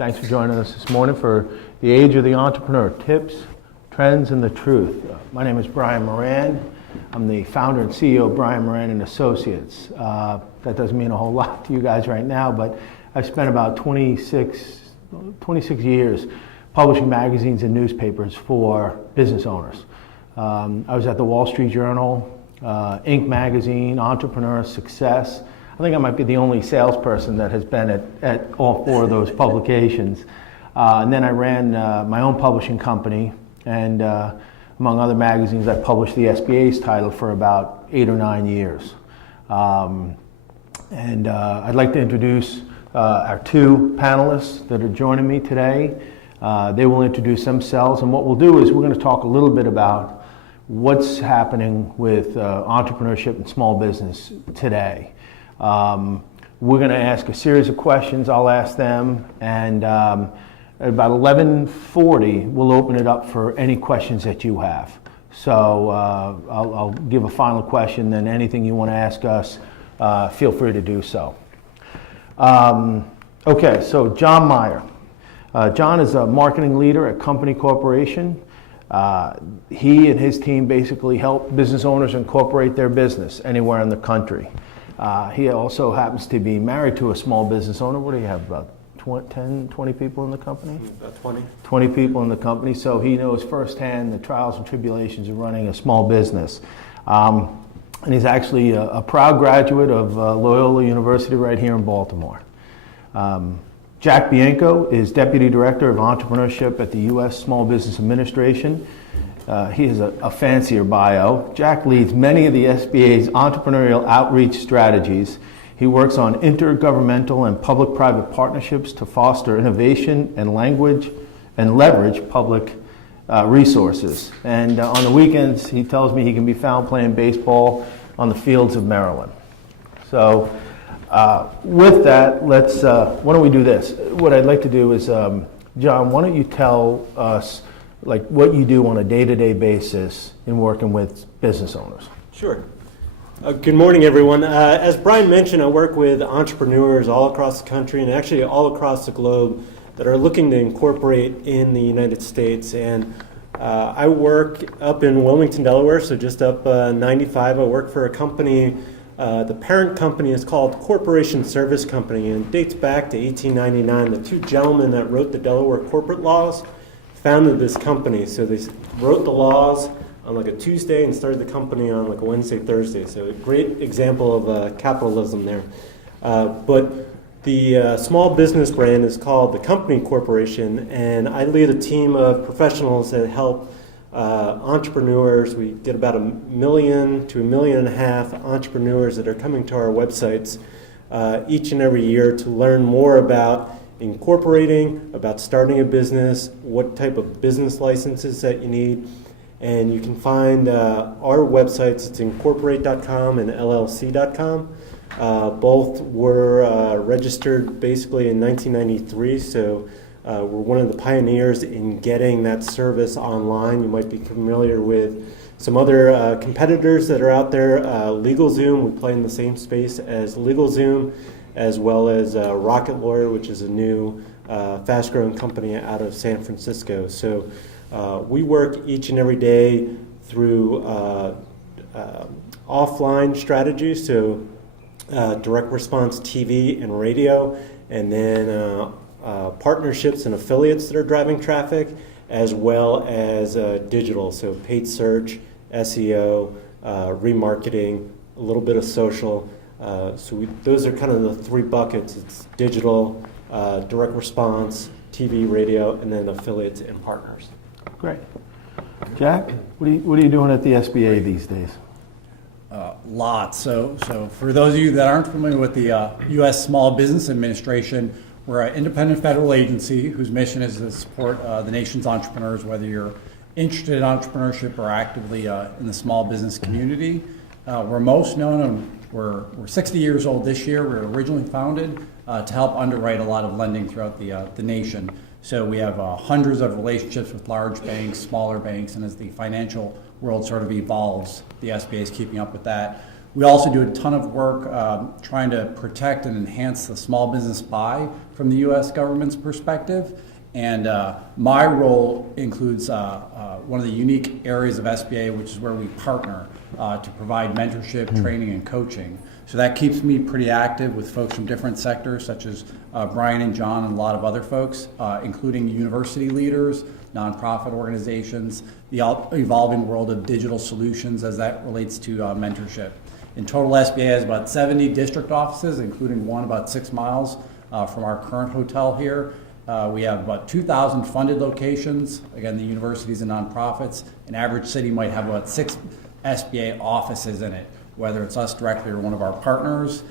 Thanks for joining us this morning for the Age of the Entrepreneur, Tips, Trends, and the Truth. My name is Brian Moran. I'm the founder and CEO of Moran Associates. That doesn't mean a whole lot to you guys right now, but I've spent about 26 years publishing magazines and newspapers for business owners. I was at the Wall Street Journal, Inc. magazine, Entrepreneur, Success. I think I might be the only salesperson that has been at all four of those publications. And then I ran my own publishing company, and among other magazines, I published the SBA's title for about 8 or 9 years. I'd like to introduce our two panelists that are joining me today. They will introduce themselves, and what we'll do is we're going to talk a little bit about what's happening with entrepreneurship and small business today. We're going to ask a series of questions. I'll ask them, and at about 11:40, we'll open it up for any questions that you have. So I'll give a final question, then anything you want to ask us, feel free to do so. Okay, so John Meyer. John is a marketing leader at Company Corporation. He and his team basically help business owners incorporate their business anywhere in the country. He also happens to be married to a small business owner. What do you have, about 20 people in the company? About 20. 20 people in the company, so he knows firsthand the trials and tribulations of running a small business. And he's actually a proud graduate of Loyola University right here in Baltimore. Jack Bienko is Deputy Director of Entrepreneurship at the U.S. Small Business Administration. He has a fancier bio. Jack leads many of the SBA's entrepreneurial outreach strategies. He works on intergovernmental and public-private partnerships to foster innovation and leverage public resources. And on the weekends, he tells me he can be found playing baseball on the fields of Maryland. So with that, let's, why don't we do this? What I'd like to do is, John, why don't you tell us like what you do on a day-to-day basis in working with business owners? Sure. Good morning, everyone. As Brian mentioned, I work with entrepreneurs all across the country and actually all across the globe that are looking to incorporate in the United States. And I work up in Wilmington, Delaware, so just up 95. I work for a company. The parent company is called Corporation Service Company, and it dates back to 1899. The two gentlemen that wrote the Delaware corporate laws founded this company. So they wrote the laws on like a Tuesday and started the company on like a Wednesday, Thursday. So a great example of capitalism there. But the small business brand is called the Company Corporation, and I lead a team of professionals that help entrepreneurs. We get about 1 million to 1.5 million entrepreneurs that are coming to our websites each and every year to learn more about incorporating, about starting a business, what type of business licenses that you need. And you can find our websites. It's incorporate.com and llc.com. Both were registered basically in 1993, so we're one of the pioneers in getting that service online. You might be familiar with some other competitors that are out there. LegalZoom, we play in the same space as LegalZoom, as well as Rocket Lawyer, which is a new fast-growing company out of San Francisco. So we work each and every day through offline strategies, so direct response TV and radio, and then partnerships and affiliates that are driving traffic, as well as digital, so paid search, SEO, remarketing, a little bit of social. Those are kind of the three buckets. It's digital, direct response, TV, radio, and then affiliates and partners. Great. Jack, what are you doing at the SBA these days? Lots. So for those of you that aren't familiar with the U.S. Small Business Administration, we're an independent federal agency whose mission is to support the nation's entrepreneurs, whether you're interested in entrepreneurship or actively in the small business community. We're most known, and we're 60 years old this year. We were originally founded to help underwrite a lot of lending throughout the nation. So we have hundreds of relationships with large banks, smaller banks, and as the financial world sort of evolves, the SBA is keeping up with that. We also do a ton of work trying to protect and enhance the small business buy from the U.S. government's perspective. And my role includes one of the unique areas of SBA, which is where we partner to provide mentorship, training, and coaching. So that keeps me pretty active with folks from different sectors, such as Brian and John and a lot of other folks, including university leaders, nonprofit organizations, the evolving world of digital solutions as that relates to mentorship. In total, SBA has about 70 district offices, including one about 6 miles from our current hotel here. We have about 2,000 funded locations. Again, the universities and nonprofits. An average city might have about 6 SBA offices in it, whether it's us directly or one of our partners.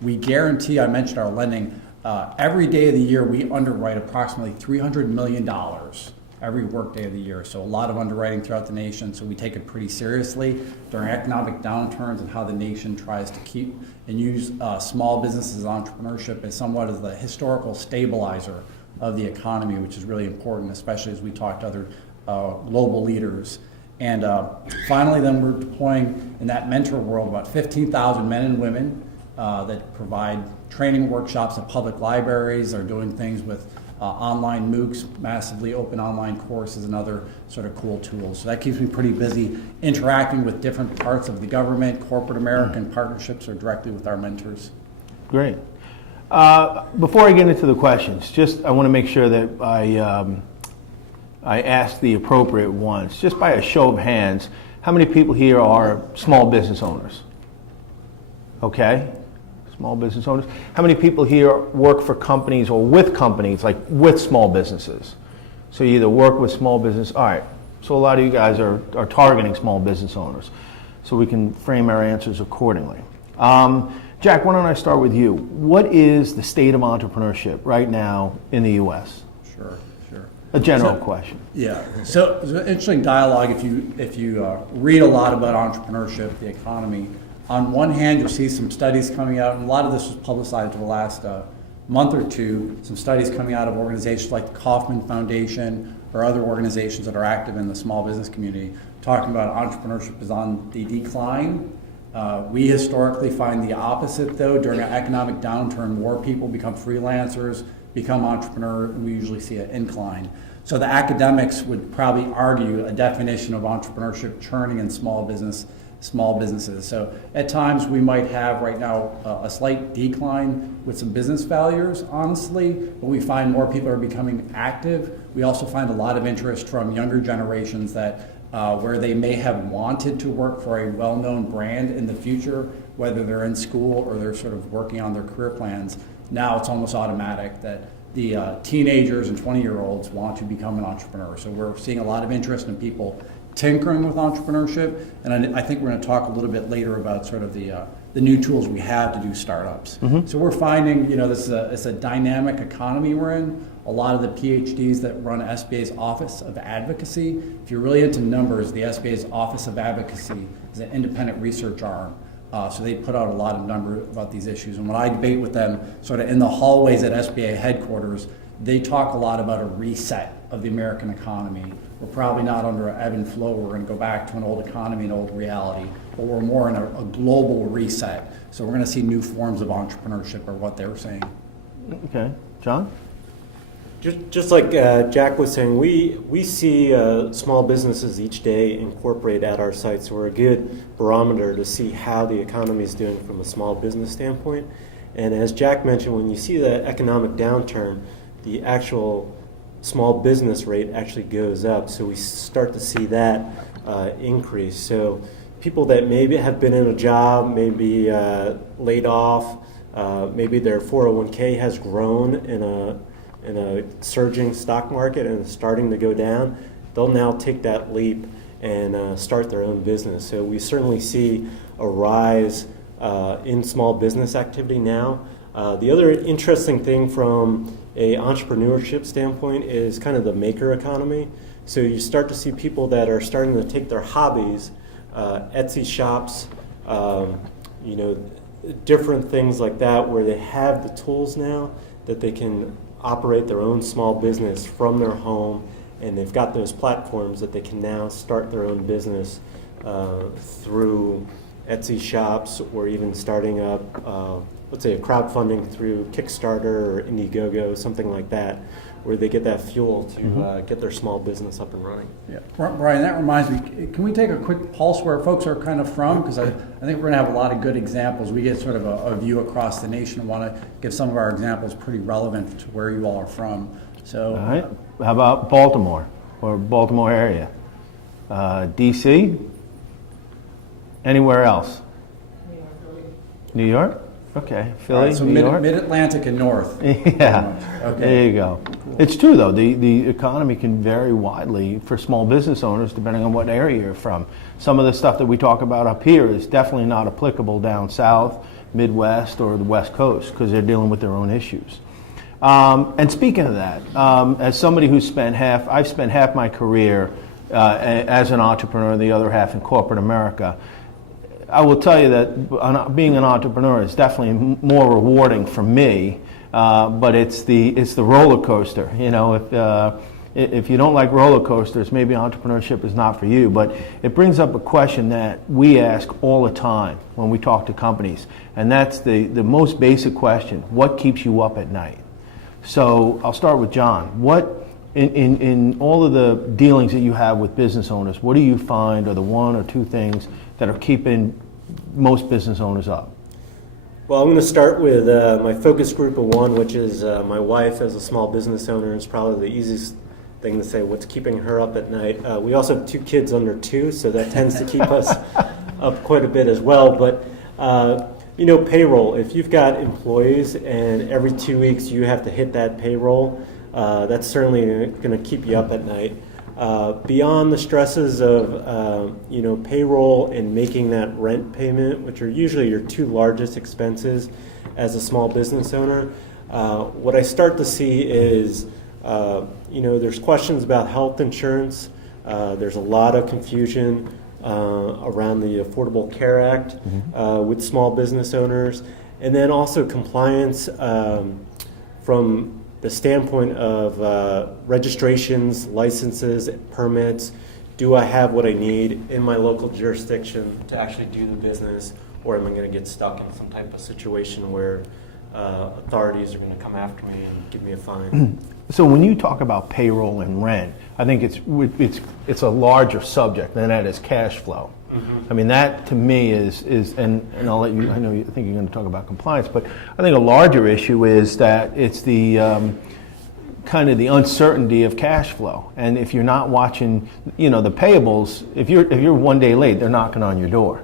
We guarantee, I mentioned our lending, every day of the year we underwrite approximately $300 million every work day of the year. So a lot of underwriting throughout the nation. So we take it pretty seriously during economic downturns and how the nation tries to keep and use small businesses entrepreneurship as somewhat as the historical stabilizer of the economy, which is really important, especially as we talk to other global leaders. And finally, then we're deploying in that mentor world about 15,000 men and women that provide training workshops at public libraries, are doing things with online MOOCs, massively open online courses, and other sort of cool tools. So that keeps me pretty busy interacting with different parts of the government, corporate American partnerships, or directly with our mentors. Great. Before I get into the questions, I want to make sure that I ask the appropriate ones. Just by a show of hands, how many people here are small business owners? Okay. Small business owners. How many people here work for companies or with companies, like with small businesses? So you either work with small business, all right. So a lot of you guys are targeting small business owners. So we can frame our answers accordingly. Jack, why don't I start with you? What is the state of entrepreneurship right now in the U.S.? Sure. A general question. Yeah. So it's an interesting dialogue if you read a lot about entrepreneurship, the economy. On one hand, you'll see some studies coming out, and a lot of this was publicized over the last month or two, some studies coming out of organizations like the Kauffman Foundation or other organizations that are active in the small business community, talking about entrepreneurship is on the decline. We historically find the opposite, though. During an economic downturn, more people become freelancers, become entrepreneurs, and we usually see an incline. So the academics would probably argue a definition of entrepreneurship churning in small businesses. So at times we might have right now a slight decline with some business failures, honestly, but we find more people are becoming active. We also find a lot of interest from younger generations that where they may have wanted to work for a well-known brand in the future, whether they're in school or they're sort of working on their career plans. Now it's almost automatic that the teenagers and 20-year-olds want to become an entrepreneur. So we're seeing a lot of interest in people tinkering with entrepreneurship, and I think we're going to talk a little bit later about sort of the new tools we have to do startups. Mm-hmm. So we're finding, it's a dynamic economy we're in. A lot of the PhDs that run SBA's Office of Advocacy, if you're really into numbers, the SBA's Office of Advocacy is an independent research arm. So they put out a lot of numbers about these issues. And when I debate with them sort of in the hallways at SBA headquarters, they talk a lot about a reset of the American economy. We're probably not under an ebb and flow. We're going to go back to an old economy, an old reality, but we're more in a global reset. So we're going to see new forms of entrepreneurship, or what they're saying. Okay. John? Just like Jack was saying, we see small businesses each day incorporate at our sites. So we're a good barometer to see how the economy is doing from a small business standpoint. And as Jack mentioned, when you see the economic downturn, the actual small business rate actually goes up. So we start to see that increase. So people that maybe have been in a job, maybe laid off, maybe their 401k has grown in a surging stock market and starting to go down, they'll now take that leap and start their own business. So we certainly see a rise in small business activity now. The other interesting thing from a entrepreneurship standpoint is kind of the maker economy. So you start to see people that are starting to take their hobbies, Etsy shops, different things like that, where they have the tools now that they can operate their own small business from their home, and they've got those platforms that they can now start their own business through Etsy shops, or even starting up, let's say, a crowdfunding through Kickstarter or Indiegogo, something like that, where they get that fuel to get their small business up and running. Yeah, Brian, that reminds me, can we take a quick pulse where folks are kind of from? Because I think we're going to have a lot of good examples. We get sort of a view across the nation and want to give some of our examples pretty relevant to where you all are from. So, All right. How about Baltimore or Baltimore area? DC? Anywhere else? New York? Okay. Philly, all right, so New York? mid-Atlantic and north. Yeah, Okay. there you go. Cool. It's true, though. The economy can vary widely for small business owners depending on what area you're from. Some of the stuff that we talk about up here is definitely not applicable down south, Midwest, or the West Coast because they're dealing with their own issues. And speaking of that, as somebody who's I've spent half my career as an entrepreneur, the other half in corporate America. I will tell you that being an entrepreneur is definitely more rewarding for me, but it's the roller coaster. You know, if you don't like roller coasters, maybe entrepreneurship is not for you. But it brings up a question that we ask all the time when we talk to companies, and that's the most basic question: what keeps you up at night? So I'll start with John. What in all of the dealings that you have with business owners, what do you find are the one or two things that are keeping most business owners up? Well, I'm going to start with my focus group of one, which is my wife as a small business owner. Is probably the easiest thing to say what's keeping her up at night. We also have 2 kids under 2, so that tends to keep us up quite a bit as well. But you know, payroll. If you've got employees and every 2 weeks you have to hit that payroll, that's certainly going to keep you up at night. Beyond the stresses of you know, payroll and making that rent payment, which are usually your 2 largest expenses as a small business owner, what I start to see is you know, there's questions about health insurance. There's a lot of confusion around the Affordable Care Act with small business owners, and then also compliance from the standpoint of registrations, licenses, permits. Do I have what I need in my local jurisdiction to actually do the business, or am I going to get stuck in some type of situation where authorities are going to come after me and give me a fine? So when you talk about payroll and rent, I think it's a larger subject than that is cash flow. I mean, that to me is and I'll let you, I think you're going to talk about compliance, but I think a larger issue is that it's the kind of the uncertainty of cash flow. And if you're not watching, you know, the payables, if you're 1 day late, they're knocking on your door.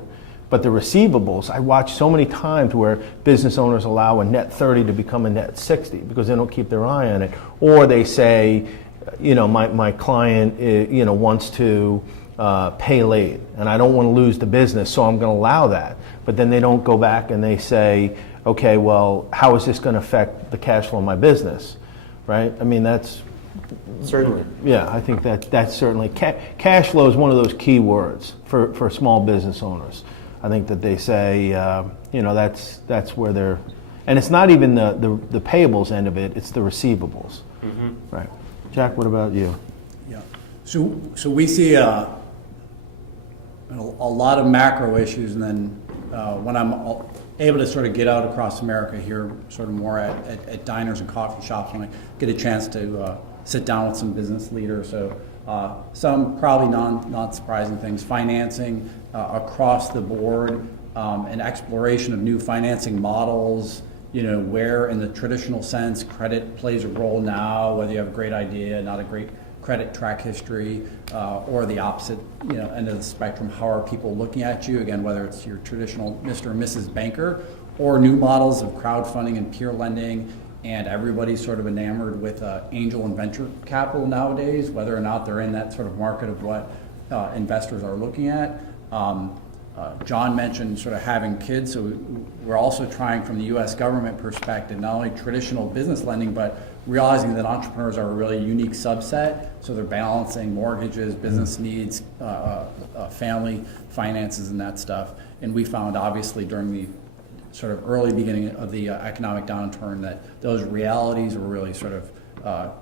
But the receivables, I watch so many times where business owners allow a net 30 to become a net 60 because they don't keep their eye on it. Or they say, you know, my client, you know, wants to pay late and I don't want to lose the business, so I'm going to allow that. But then they don't go back and they say, okay, well, how is this going to affect the cash flow of my business, right? I mean, that's... Certainly. Yeah, I think that's certainly... Cash flow is one of those key words for small business owners. I think that they say, you know, that's where they're... And it's not even the payables end of it, it's the receivables. Right. Jack, what about you? Yeah. So we see a lot of macro issues, and then when I'm able to sort of get out across America here, sort of more at diners and coffee shops, when I get a chance to sit down with some business leaders. So some probably not surprising things, financing across the board, an exploration of new financing models, you know, where in the traditional sense credit plays a role now, whether you have a great idea, not a great credit track history, or the opposite, you know, end of the spectrum. How are people looking at you? Again, whether it's your traditional Mr. and Mrs. Banker or new models of crowdfunding and peer lending, and everybody's sort of enamored with angel and venture capital nowadays, whether or not they're in that sort of market of what investors are looking at. John mentioned sort of having kids, so we're also trying from the U.S. government perspective, not only traditional business lending, but realizing that entrepreneurs are a really unique subset, so they're balancing mortgages, business needs, family finances, and that stuff. And we found, obviously, during the sort of early beginning of the economic downturn that those realities were really sort of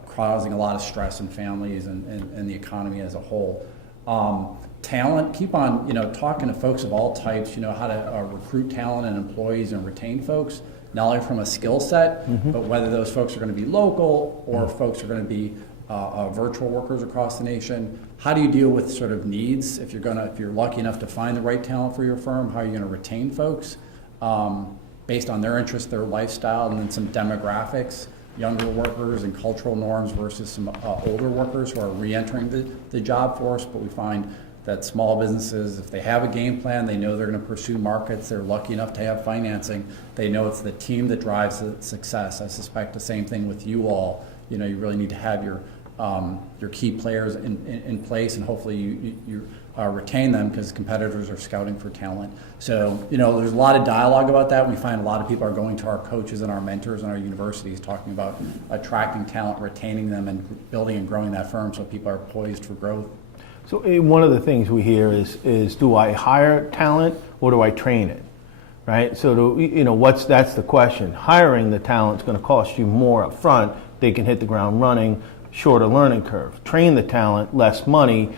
causing a lot of stress in families and the economy as a whole. Talent, keep on, talking to folks of all types, how to recruit talent and employees and retain folks, not only from a skill set, but whether those folks are going to be local or folks are going to be virtual workers across the nation. How do you deal with sort of needs if you're lucky enough to find the right talent for your firm? How are you going to retain folks based on their interests, their lifestyle, and then some demographics, younger workers and cultural norms versus some older workers who are re-entering the job force. But we find that small businesses, if they have a game plan, they know they're going to pursue markets, they're lucky enough to have financing, they know it's the team that drives the success. I suspect the same thing with you all. You really need to have your key players in place, and hopefully you retain them because competitors are scouting for talent. So, there's a lot of dialogue about that. We find a lot of people are going to our coaches and our mentors and our universities talking about attracting talent, retaining them, and building and growing that firm so people are poised for growth. So one of the things we hear is do I hire talent or do I train it, right? So that's the question. Hiring the talent is going to cost you more up front. They can hit the ground running, shorter learning curve. Train the talent, less money,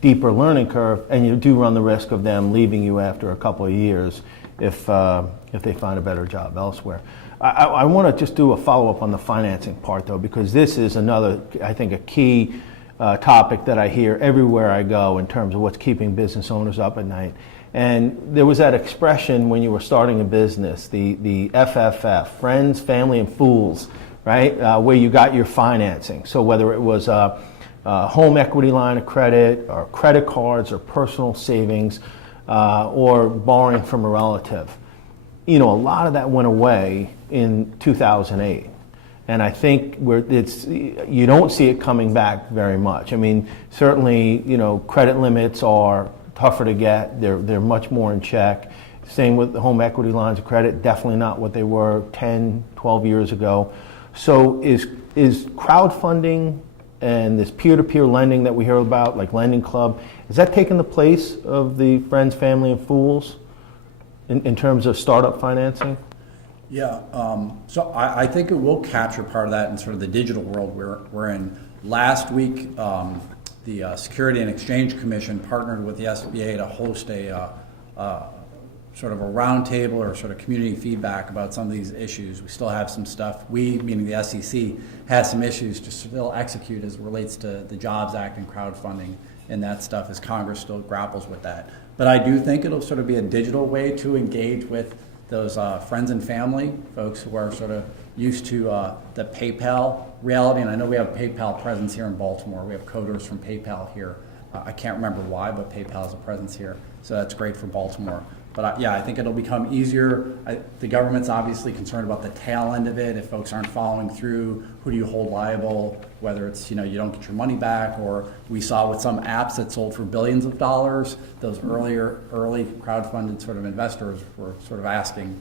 deeper learning curve, and you do run the risk of them leaving you after a couple of years if they find a better job elsewhere. I want to just do a follow-up on the financing part though, because this is another, I think, a key topic that I hear everywhere I go in terms of what's keeping business owners up at night. And there was that expression when you were starting a business, the FFF, friends, family, and fools, right? Where you got your financing. So whether it was a home equity line of credit or credit cards or personal savings or borrowing from a relative. A lot of that went away in 2008. And I think you don't see it coming back very much. I mean, certainly, credit limits are tougher to get. They're much more in check. Same with the home equity lines of credit, definitely not what they were 10, 12 years ago. So is crowdfunding and this peer-to-peer lending that we hear about, like Lending Club, is that taking the place of the friends, family, and fools in terms of startup financing? Yeah, so I think it will capture part of that in sort of the digital world we're in. Last week, the Security and Exchange Commission partnered with the SBA to host a sort of a roundtable or sort of community feedback about some of these issues. We still have some stuff. We, meaning the SEC, has some issues to still execute as it relates to the Jobs Act and crowdfunding and that stuff as Congress still grapples with that. But I do think it'll sort of be a digital way to engage with those friends and family, folks who are sort of used to the PayPal reality. And I know we have PayPal presence here in Baltimore. We have coders from PayPal here. I can't remember why, but PayPal has a presence here. So that's great for Baltimore. But I think it'll become easier. The government's obviously concerned about the tail end of it. If folks aren't following through, who do you hold liable? Whether it's, you don't get your money back, or we saw with some apps that sold for billions of dollars, those early crowdfunded sort of investors were sort of asking,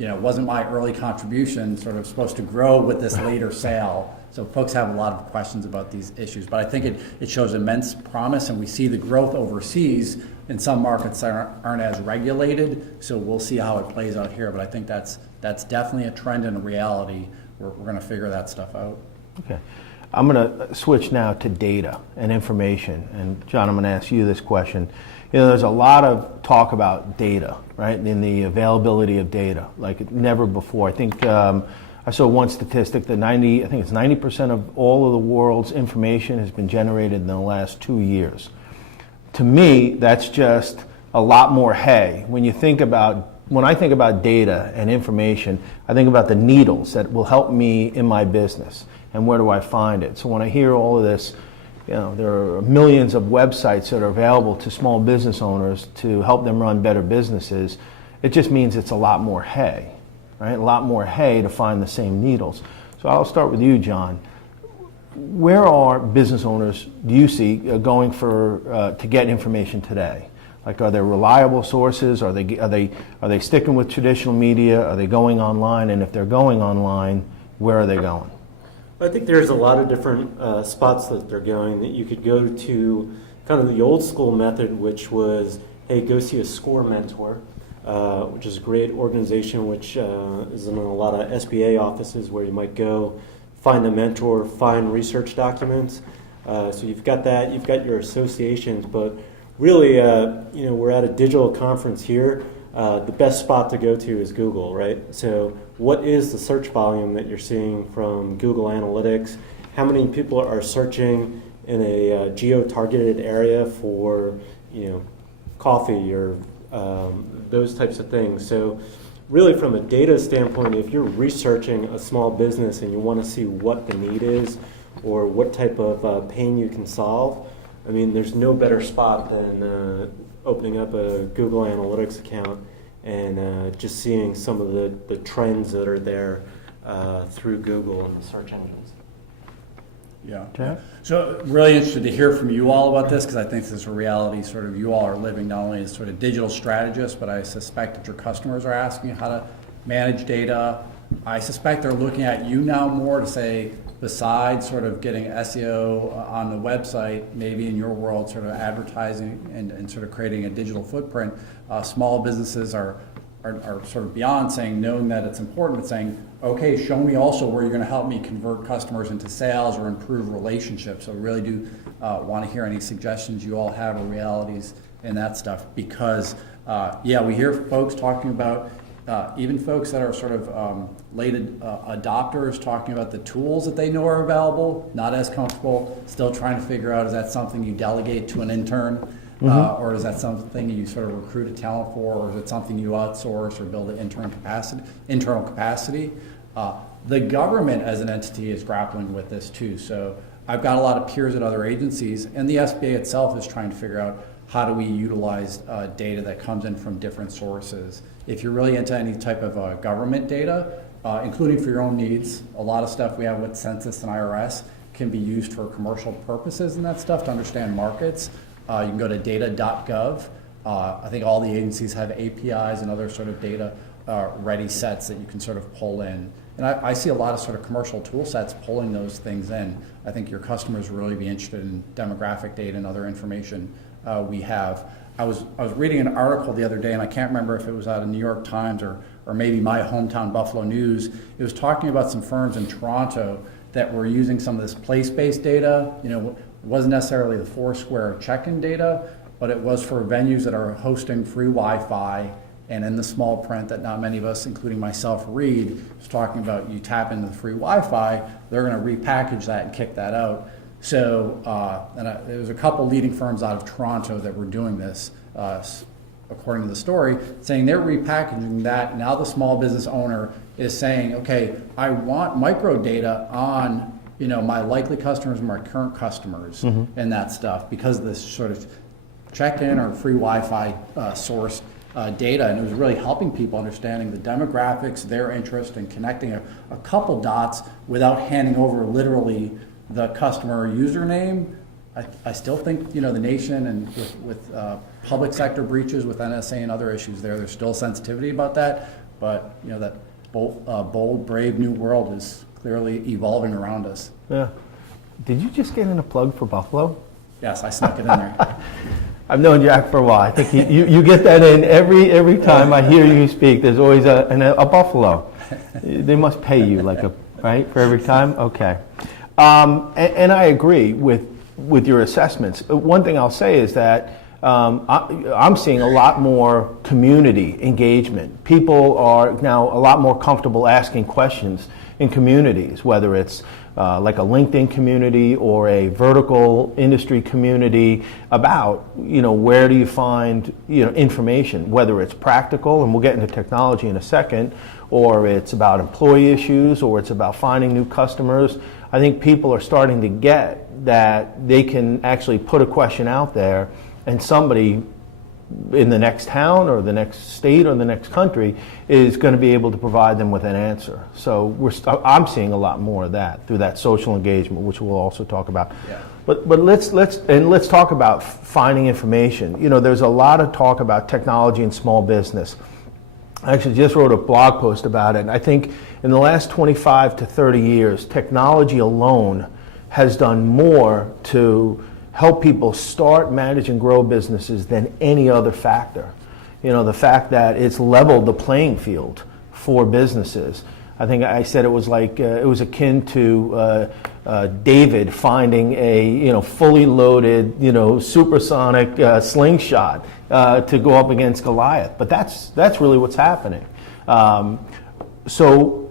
wasn't my early contribution sort of supposed to grow with this later sale? So folks have a lot of questions about these issues, but I think it shows immense promise, and we see the growth overseas in some markets that aren't as regulated. So we'll see how it plays out here, but I think that's definitely a trend and a reality. We're going to figure that stuff out. Okay. I'm going to switch now to data and information. And John, I'm going to ask you this question. There's a lot of talk about data, right? And the availability of data, like never before. I think I saw one statistic that 90% of all of the world's information has been generated in the last 2 years. To me, that's just a lot more hay. When I think about data and information, I think about the needles that will help me in my business and where do I find it. So when I hear all of this, there are millions of websites that are available to small business owners to help them run better businesses. It just means it's a lot more hay, right? A lot more hay to find the same needles. So I'll start with you, John. Where are business owners, do you see, going to get information today? Like, are there reliable sources? Are they sticking with traditional media? Are they going online? And if they're going online, where are they going? I think there's a lot of different spots that they're going. That you could go to kind of the old school method, which was, hey, go see a SCORE mentor, which is a great organization, which is in a lot of SBA offices where you might go find the mentor, find research documents. So you've got that, you've got your associations, but really, we're at a digital conference here. The best spot to go to is Google, right? So what is the search volume that you're seeing from Google Analytics? How many people are searching in a geo-targeted area for, coffee or those types of things? So really from a data standpoint, if you're researching a small business and you want to see what the need is or what type of pain you can solve, I mean, there's no better spot than opening up a Google Analytics account and just seeing some of the trends that are there through Google and the search engines. Yeah. Jack? So really interested to hear from you all about this, because I think this is a reality sort of you all are living not only as sort of digital strategists, but I suspect that your customers are asking you how to manage data. I suspect they're looking at you now more to say, besides sort of getting SEO on the website, maybe in your world sort of advertising and sort of creating a digital footprint, small businesses are sort of beyond saying, knowing that it's important, but saying, okay, show me also where you're going to help me convert customers into sales or improve relationships. So really do want to hear any suggestions you all have or realities in that stuff, because we hear folks talking about even folks that are sort of late adopters talking about the tools that they know are available, not as comfortable, still trying to figure out, is that something you delegate to an intern? Or is that something you sort of recruit a talent for, or is it something you outsource or build an internal capacity? The government as an entity is grappling with this too. So I've got a lot of peers at other agencies, and the SBA itself is trying to figure out, how do we utilize data that comes in from different sources? If you're really into any type of government data, including for your own needs, a lot of stuff we have with Census and IRS can be used for commercial purposes and that stuff to understand markets. You can go to data.gov. I think all the agencies have APIs and other sort of data ready sets that you can sort of pull in. And I see a lot of sort of commercial tool sets pulling those things in. I think your customers will really be interested in demographic data and other information we have. I was reading an article the other day, and I can't remember if it was out of New York Times or maybe my hometown Buffalo News. It was talking about some firms in Toronto that were using some of this place-based data. It wasn't necessarily the Foursquare check-in data, but it was for venues that are hosting free Wi-Fi. And in the small print that not many of us, including myself, read, was talking about you tap into the free Wi-Fi, they're going to repackage that and kick that out. So there was a couple leading firms out of Toronto that were doing this, according to the story, saying they're repackaging that. Now the small business owner is saying, okay, I want micro data on my likely customers and my current customers and that stuff, because of this sort of check-in or free Wi-Fi source data. And it was really helping people understanding the demographics, their interest, and connecting a couple dots without handing over literally the customer username. I still think, the nation and with public sector breaches with NSA and other issues there's still sensitivity about that. But, that bold, brave new world is clearly evolving around us. Yeah. Did you just get in a plug for Buffalo? Yes, I snuck it in there. I've known Jack for a while. I think you get that in every time I hear you speak. There's always a Buffalo. They must pay you right, for every time? Okay. And I agree with your assessments. One thing I'll say is that I'm seeing a lot more community engagement. People are now a lot more comfortable asking questions in communities, whether it's like a LinkedIn community or a vertical industry community about, where do you find, information, whether it's practical, and we'll get into technology in a second, or it's about employee issues, or it's about finding new customers. I think people are starting to get that they can actually put a question out there, and somebody in the next town or the next state or the next country is going to be able to provide them with an answer. So I'm seeing a lot more of that through that social engagement, which we'll also talk about. Yeah. But let's talk about finding information. There's a lot of talk about technology and small business. I actually just wrote a blog post about it. I think in the last 25 to 30 years, technology alone has done more to help people start, manage, and grow businesses than any other factor. The fact that it's leveled the playing field for businesses. I think I said it was like it was akin to David finding a fully loaded supersonic slingshot to go up against Goliath. But that's really what's happening. So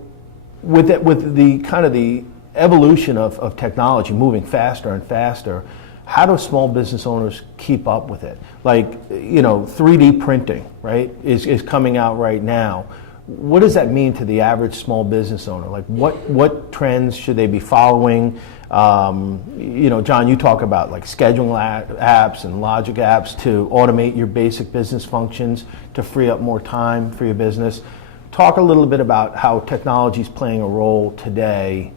with the kind of the evolution of technology moving faster and faster, how do small business owners keep up with it? Like 3D printing, right, is coming out right now. What does that mean to the average small business owner? Like what trends should they be following? John, you talk about like scheduling apps and logic apps to automate your basic business functions to free up more time for your business. Talk a little bit about how technology is playing a role today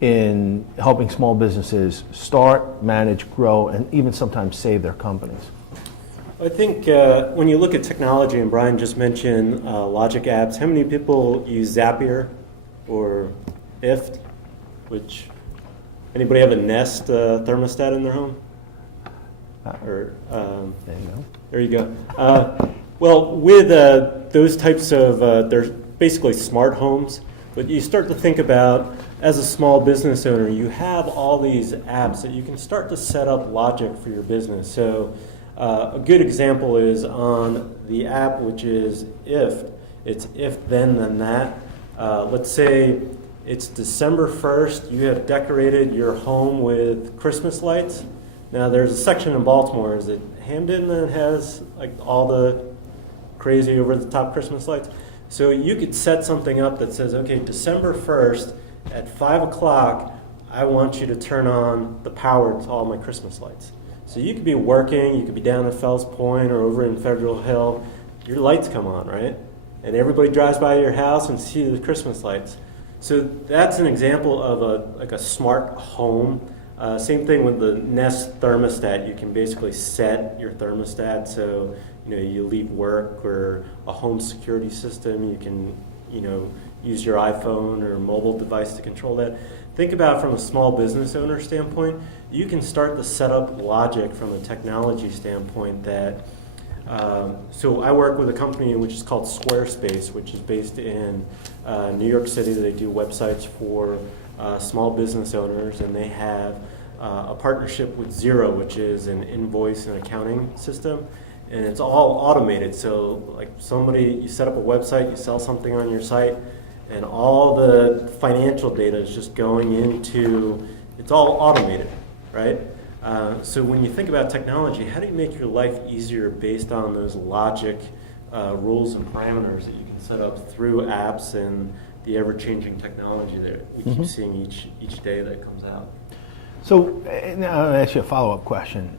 in helping small businesses start, manage, grow, and even sometimes save their companies. I think when you look at technology, and Brian just mentioned logic apps, how many people use Zapier or IFT? Anybody have a Nest thermostat in their home? Or there you go. Well, with those types of, they're basically smart homes, but you start to think about, as a small business owner, you have all these apps that you can start to set up logic for your business. So a good example is on the app, which is IFT. It's if, then that. Let's say it's December 1st, you have decorated your home with Christmas lights. Now there's a section in Baltimore, is it Hamden, that has like all the crazy over-the-top Christmas lights? So you could set something up that says, okay, December 1st at 5 o'clock, I want you to turn on the power to all my Christmas lights. So you could be working, you could be down at Fells Point or over in Federal Hill, your lights come on, right? And everybody drives by your house and see the Christmas lights. So that's an example of a smart home. Same thing with the Nest thermostat. You can basically set your thermostat so you leave work, or a home security system. You can use your iPhone or mobile device to control that. Think about it from a small business owner standpoint. You can start to set up logic from a technology standpoint that. So I work with a company which is called Squarespace, which is based in New York City. They do websites for small business owners, and they have a partnership with Xero, which is an invoice and accounting system, and it's all automated. So like you set up a website, you sell something on your site, and all the financial data is just going into, it's all automated, right? So when you think about technology, how do you make your life easier based on those logic rules and parameters that you can set up through apps and the ever-changing technology that we keep seeing each day that comes out? So now I'll ask you a follow-up question.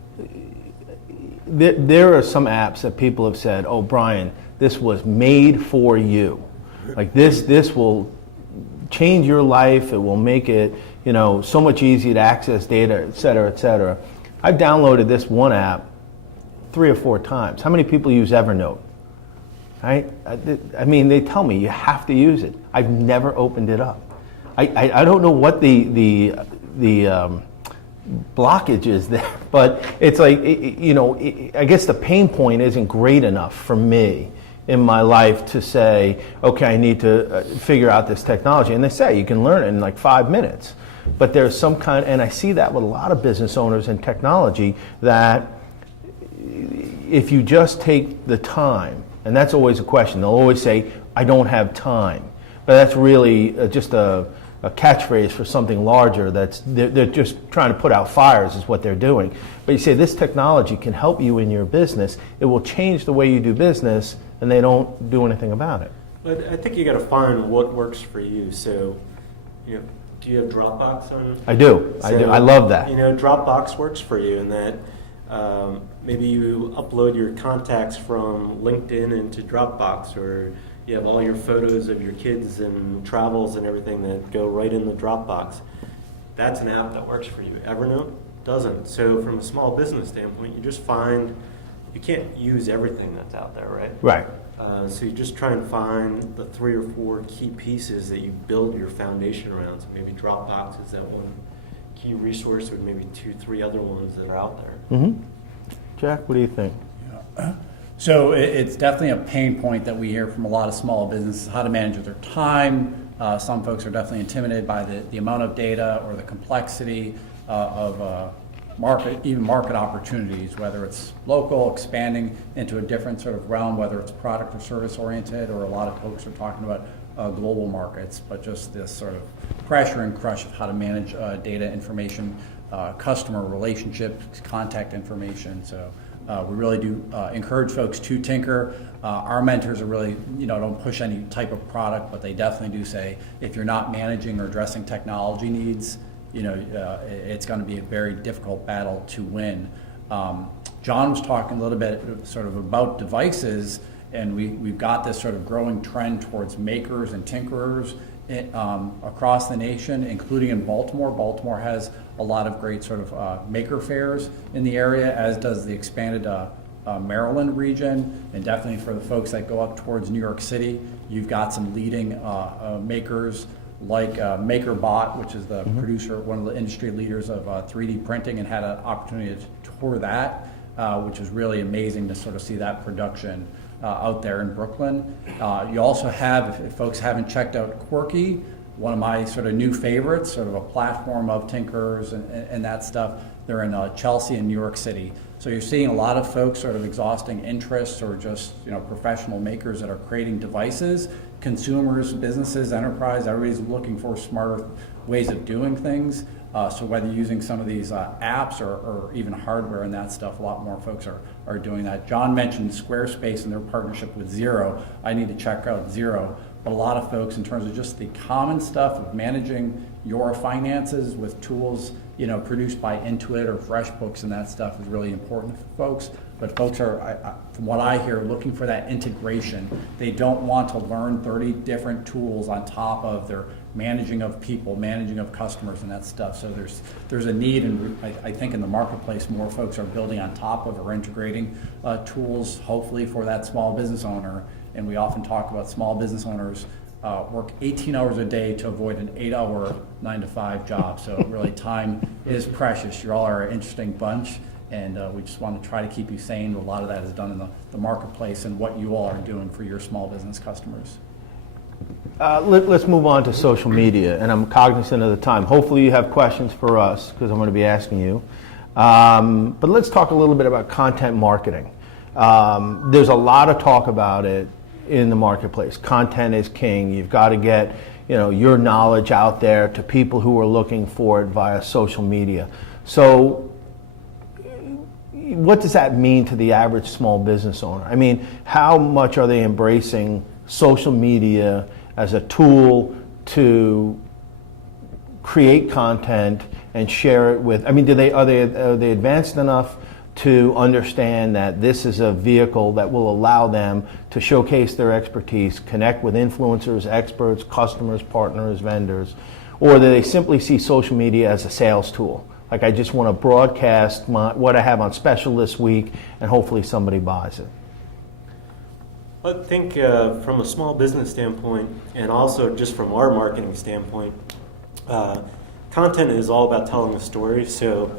There are some apps that people have said, oh, Brian, this was made for you. Like this will change your life. It will make it, so much easier to access data, et cetera, et cetera. I've downloaded this one app 3 or 4 times. How many people use Evernote? Right? I mean, they tell me you have to use it. I've never opened it up. I don't know what the blockage is there, but it's like, I guess the pain point isn't great enough for me in my life to say, okay, I need to figure out this technology. And they say you can learn it in like 5 minutes. But there's some kind, and I see that with a lot of business owners in technology, that if you just take the time, and that's always a question, they'll always say, I don't have time. But that's really just a catchphrase for something larger. They're just trying to put out fires is what they're doing. But you say this technology can help you in your business. It will change the way you do business, and they don't do anything about it. But I think you got to find what works for you. So, do you have Dropbox on? I do. I love that. Dropbox works for you in that maybe you upload your contacts from LinkedIn into Dropbox, or you have all your photos of your kids and travels and everything that go right in the Dropbox. That's an app that works for you. Evernote doesn't. So from a small business standpoint, you just find you can't use everything that's out there, right? Right. So you just try and find the 3 or 4 key pieces that you build your foundation around. So maybe Dropbox is that one key resource, or maybe 2, 3 other ones that are out there. Mm-hmm. Jack, what do you think? Yeah. So it's definitely a pain point that we hear from a lot of small businesses, how to manage their time, Some folks are definitely intimidated by the amount of data or the complexity of market opportunities, whether it's local, expanding into a different sort of realm, whether it's product or service oriented, or a lot of folks are talking about global markets, but just this sort of pressure and crush of how to manage data, information, customer relationships, contact information. So we really do encourage folks to tinker. Our mentors are really, don't push any type of product, but they definitely do say, if you're not managing or addressing technology needs, it's going to be a very difficult battle to win. John was talking a little bit sort of about devices, and we've got this sort of growing trend towards makers and tinkerers across the nation, including in Baltimore. Baltimore has a lot of great sort of maker fairs in the area, as does the expanded Maryland region, and definitely for the folks that go up towards New York City, you've got some leading makers like MakerBot, which is the producer, one of the industry leaders of 3D printing, and had an opportunity to tour that, which was really amazing to sort of see that production out there in Brooklyn. You also have, if folks haven't checked out Quirky, one of my sort of new favorites, sort of a platform of tinkerers and that stuff. They're in Chelsea and New York City. So you're seeing a lot of folks sort of exhausting interests, or just professional makers that are creating devices. Consumers, businesses, enterprise, everybody's looking for smarter ways of doing things. So whether you're using some of these apps or even hardware and that stuff, a lot more folks are doing that. John mentioned Squarespace and their partnership with Xero. I need to check out Xero. But a lot of folks, in terms of just the common stuff of managing your finances with tools, produced by Intuit or FreshBooks and that stuff, is really important for folks. But folks are, from what I hear, looking for that integration. They don't want to learn 30 different tools on top of their managing of people, managing of customers and that stuff. So there's a need, and I think in the marketplace, more folks are building on top of or integrating tools, hopefully for that small business owner. And we often talk about small business owners work 18 hours a day to avoid an 8-hour 9-to-5 job. So really, time is precious. You all are an interesting bunch, and we just want to try to keep you sane. A lot of that is done in the marketplace and what you all are doing for your small business customers. Let's move on to social media, and I'm cognizant of the time. Hopefully you have questions for us, because I'm going to be asking you. But let's talk a little bit about content marketing. There's a lot of talk about it in the marketplace. Content is king. You've got to get your knowledge out there to people who are looking for it via social media. So what does that mean to the average small business owner? I mean, how much are they embracing social media as a tool to create content and share it with? I mean, are they advanced enough to understand that this is a vehicle that will allow them to showcase their expertise, connect with influencers, experts, customers, partners, vendors, or do they simply see social media as a sales tool? Like, I just want to broadcast what I have on special this week, and hopefully somebody buys it. I think from a small business standpoint, and also just from our marketing standpoint, content is all about telling a story. So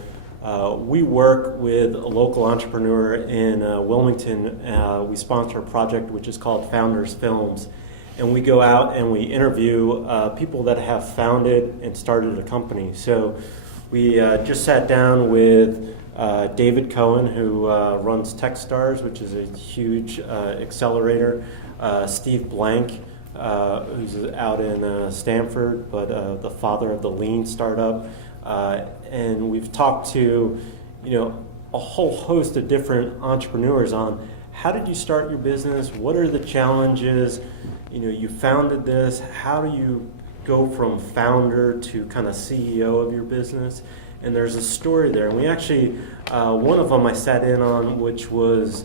we work with a local entrepreneur in Wilmington. We sponsor a project which is called Founders Films, and we go out and we interview people that have founded and started a company. So we just sat down with David Cohen, who runs Techstars, which is a huge accelerator. Steve Blank, who's out in Stanford, but the father of the Lean startup. And we've talked to, a whole host of different entrepreneurs on how did you start your business? What are the challenges? You founded this. How do you go from founder to kind of CEO of your business? And there's a story there. And we actually, one of them I sat in on, which was,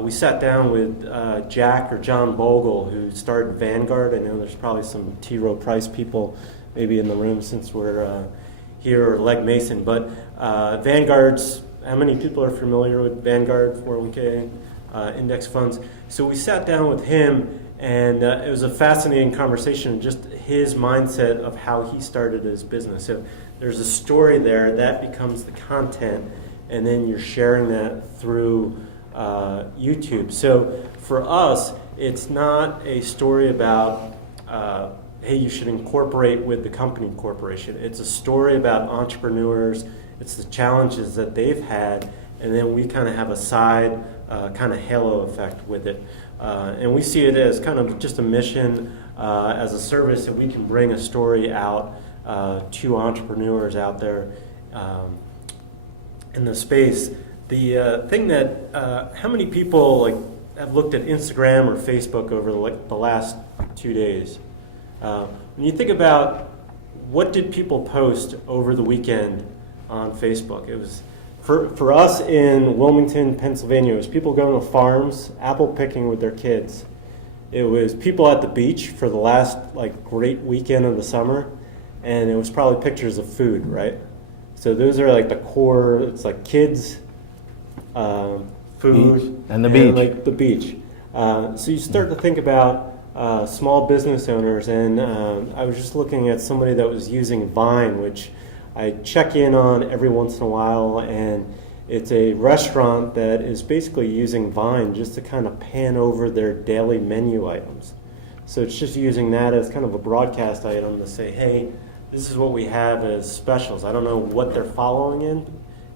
we sat down with Jack or John Bogle, who started Vanguard. I know there's probably some T. Rowe Price people maybe in the room since we're here, or Legg Mason. But Vanguard's, how many people are familiar with Vanguard 401k index funds? So we sat down with him, and it was a fascinating conversation, just his mindset of how he started his business. So there's a story there that becomes the content, and then you're sharing that through YouTube. So for us, it's not a story about hey, you should incorporate with the company corporation. It's a story about entrepreneurs. It's the challenges that they've had, and then we kind of have a side kind of halo effect with it. And we see it as kind of just a mission, as a service that we can bring a story out to entrepreneurs out there in the space. The thing that, how many people like have looked at Instagram or Facebook over the last 2 days? When you think about what did people post over the weekend on Facebook, it was for us in Wilmington, Pennsylvania, it was people going to farms, apple picking with their kids. It was people at the beach for the last like great weekend of the summer, and it was probably pictures of food, right? So those are like the core. It's like kids, food, Beach. And the beach. like the beach. So you start to think about small business owners, and I was just looking at somebody that was using Vine, which I check in on every once in a while, and it's a restaurant that is basically using Vine just to kind of pan over their daily menu items. So it's just using that as kind of a broadcast item to say, hey, this is what we have as specials. I don't know what their following in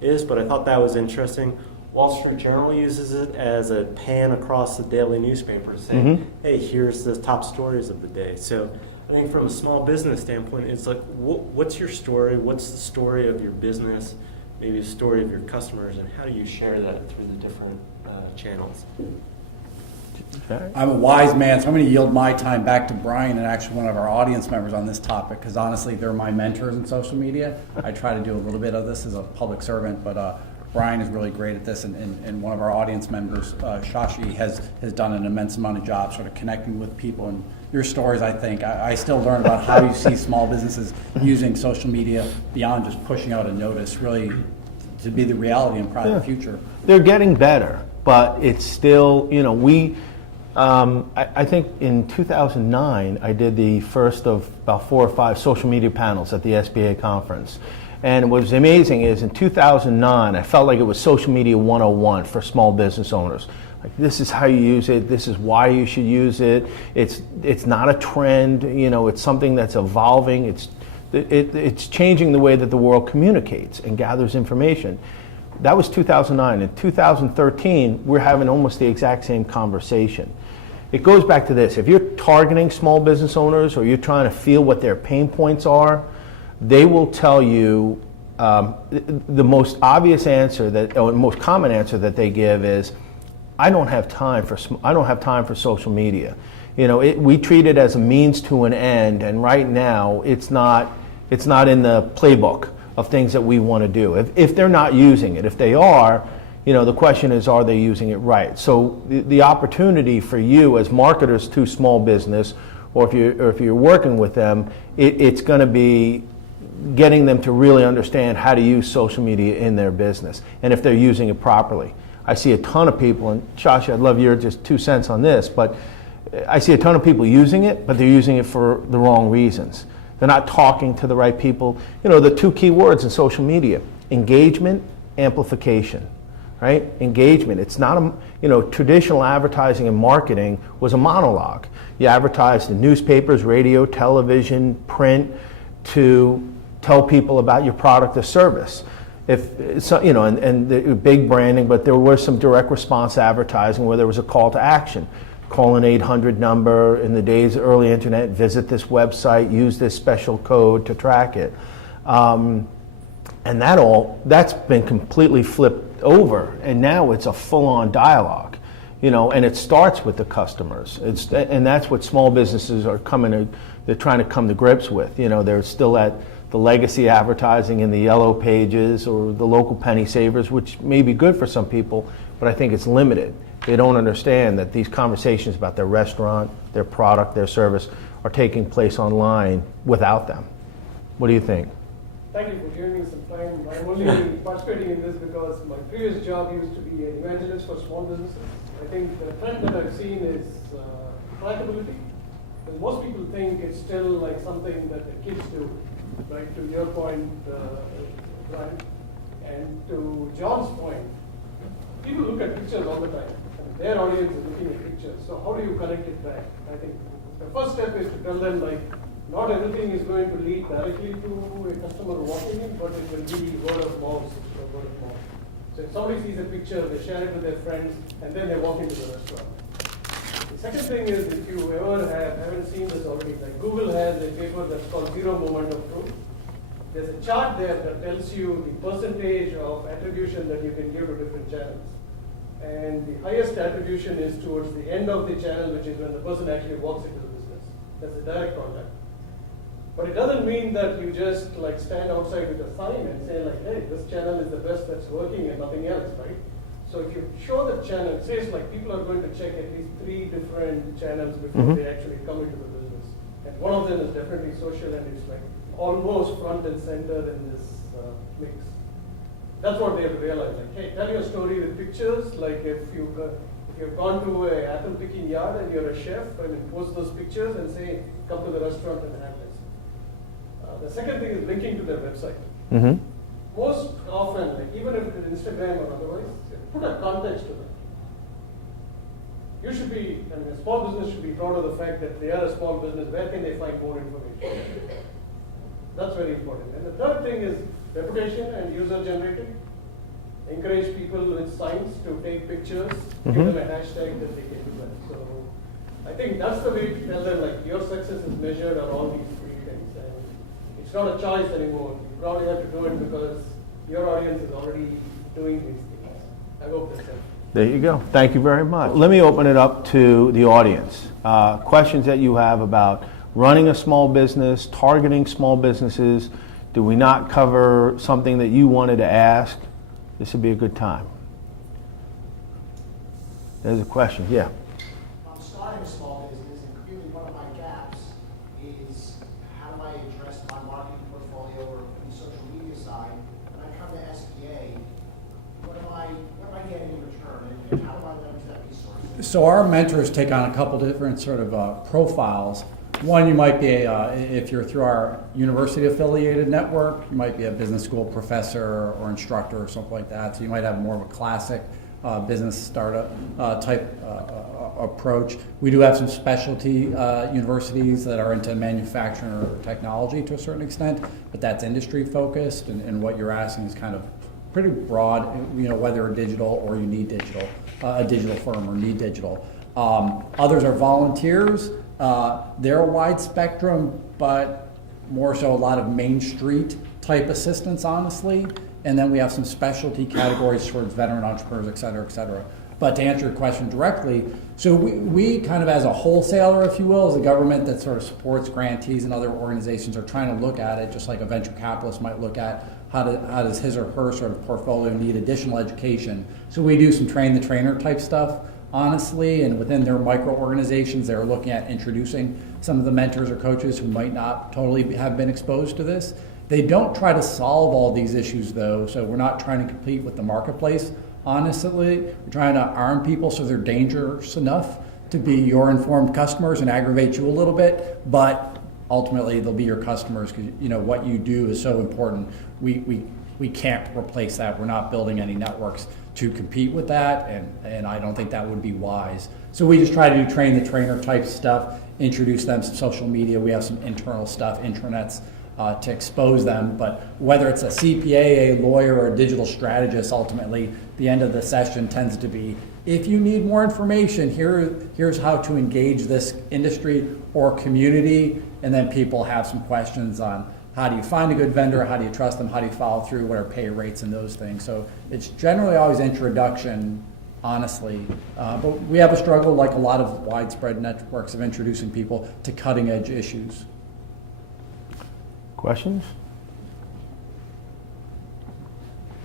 is, but I thought that was interesting. Wall Street Journal uses it as a pan across the daily newspaper to say, hey, here's the top stories of the day. So I think from a small business standpoint, it's like, what's your story? What's the story of your business? Maybe the story of your customers, and how do you share that through the different channels? Okay. I'm a wise man, so I'm going to yield my time back to Brian and actually one of our audience members on this topic, because honestly, they're my mentors in social media. I try to do a little bit of this as a public servant, but Brian is really great at this, and one of our audience members, Shashi, has done an immense amount of job sort of connecting with people. And your stories, I think, I still learn about how you see small businesses using social media beyond just pushing out a notice, really to be the reality and probably the future. They're getting better, but it's still, you know, I think in 2009, I did the first of about 4 or 5 social media panels at the SBA conference. And what was amazing is in 2009, I felt like it was social media 101 for small business owners. Like, this is how you use it. This is why you should use it. It's not a trend. You know, it's something that's evolving. It's changing the way that the world communicates and gathers information. That was 2009. In 2013, we're having almost the exact same conversation. It goes back to this. If you're targeting small business owners or you're trying to feel what their pain points are, they will tell you the most obvious answer or the most common answer that they give is, I don't have time for social media. You know, we treat it as a means to an end, and right now it's not in the playbook of things that we want to do. If they're not using it, if they are, you know, the question is, are they using it right? So the opportunity for you as marketers to small business, or if you're working with them, it's going to be getting them to really understand how to use social media in their business, and if they're using it properly. I see a ton of people, and Shasha, I'd love your just 2 cents on this, but I see a ton of people using it, but they're using it for the wrong reasons. They're not talking to the right people. You know, the 2 key words in social media: engagement, amplification, right? Engagement. It's not traditional advertising and marketing was a monologue. You advertised in newspapers, radio, television, print to tell people about your product or service. And the big branding, but there was some direct response advertising where there was a call to action. Call an 800 number in the days of early internet, visit this website, use this special code to track it. And that's been completely flipped over, and now it's a full-on dialogue. You know, and it starts with the customers. And that's what small businesses are they're trying to come to grips with. You know, they're still at the legacy advertising in the yellow pages or the local penny savers, which may be good for some people, but I think it's limited. They don't understand that these conversations about their restaurant, their product, their service are taking place online without them. What do you think? Thank you for giving me some time. I'm only participating in this because my previous job used to be an evangelist for small businesses. I think the trend that I've seen is trackability. And most people think it's still like something that the kids do, right? To your point, Brian, and to John's point, people look at pictures all the time. And their audience is looking at pictures. So how do you connect it back? I think the first step is to tell them, like, Not everything is going to lead directly to a customer walking in, but it will be word of mouth. So if somebody sees a picture, they share it with their friends, and then they walk into the restaurant. The second thing is, if you ever haven't seen this already, like Google has a paper that's called Zero Moment of Truth. There's a chart there that tells you the percentage of attribution that you can give to different channels. And the highest attribution is towards the end of the channel, which is when the person actually walks into the business. That's a direct contact. But it doesn't mean that you just like stand outside with a sign and say like, hey, this channel is the best that's working and nothing else, right? So if you show the channel, it says like people are going to check at least 3 different channels before they actually come into the business. And one of them is definitely social, and it's like almost front and center in this mix. That's what they have to realize. Like, hey, tell your story with pictures. Like if you've gone to an apple picking yard and you're a chef, and you post those pictures and say, come to the restaurant and have this. The second thing is linking to their website. Mm-hmm. Most often, like even if it's Instagram or otherwise, put a context to that. You should be, I mean, a small business should be proud of the fact that they are a small business. Where can they find more information? That's very important. And the third thing is reputation and user generated. Encourage people with signs to take pictures, give them a hashtag that they can do that. So I think that's the way to tell them, like, your success is measured on all these 3 things. And it's not a choice anymore. You probably have to do it because your audience is already doing these things. I hope that's it. There you go. Thank you very much. Let me open it up to the audience. Questions that you have about running a small business, targeting small businesses. Did we not cover something that you wanted to ask? This would be a good time. There's a question. Yeah. I'm starting a small business, and clearly one of my gaps is how do I address my marketing portfolio or the social media side. When I come to SBA, what am I getting in return, and how do I leverage that resource? So our mentors take on a couple different sort of profiles. One, you might be, if you're through our university affiliated network, you might be a business school professor or instructor or something like that. So you might have more of a classic business startup type approach. We do have some specialty universities that are into manufacturing or technology to a certain extent, but that's industry focused, and what you're asking is kind of pretty broad, you know, whether digital or you need digital, a digital firm or need digital. Others are volunteers. They're a wide spectrum, but more so a lot of Main Street type assistance, honestly. And then we have some specialty categories towards veteran entrepreneurs, et cetera, et cetera. But to answer your question directly, so we kind of as a wholesaler, if you will, as a government that sort of supports grantees and other organizations are trying to look at it, just like a venture capitalist might look at how does his or her sort of portfolio need additional education. So we do some train the trainer type stuff, honestly, and within their micro-organizations, they're looking at introducing some of the mentors or coaches who might not totally have been exposed to this. They don't try to solve all these issues, though, so we're not trying to compete with the marketplace. Honestly, we're trying to arm people so they're dangerous enough to be your informed customers and aggravate you a little bit, but ultimately they'll be your customers because, you know, what you do is so important. We can't replace that. We're not building any networks to compete with that, and I don't think that would be wise. So we just try to do train the trainer type stuff, introduce them to social media. We have some internal stuff, intranets, to expose them, but whether it's a CPA, a lawyer, or a digital strategist, ultimately the end of the session tends to be, if you need more information, here's how to engage this industry or community, and then people have some questions on how do you find a good vendor, how do you trust them, how do you follow through, what are pay rates and those things. So it's generally always introduction, honestly, but we have a struggle, like a lot of widespread networks, of introducing people to cutting edge issues. Questions?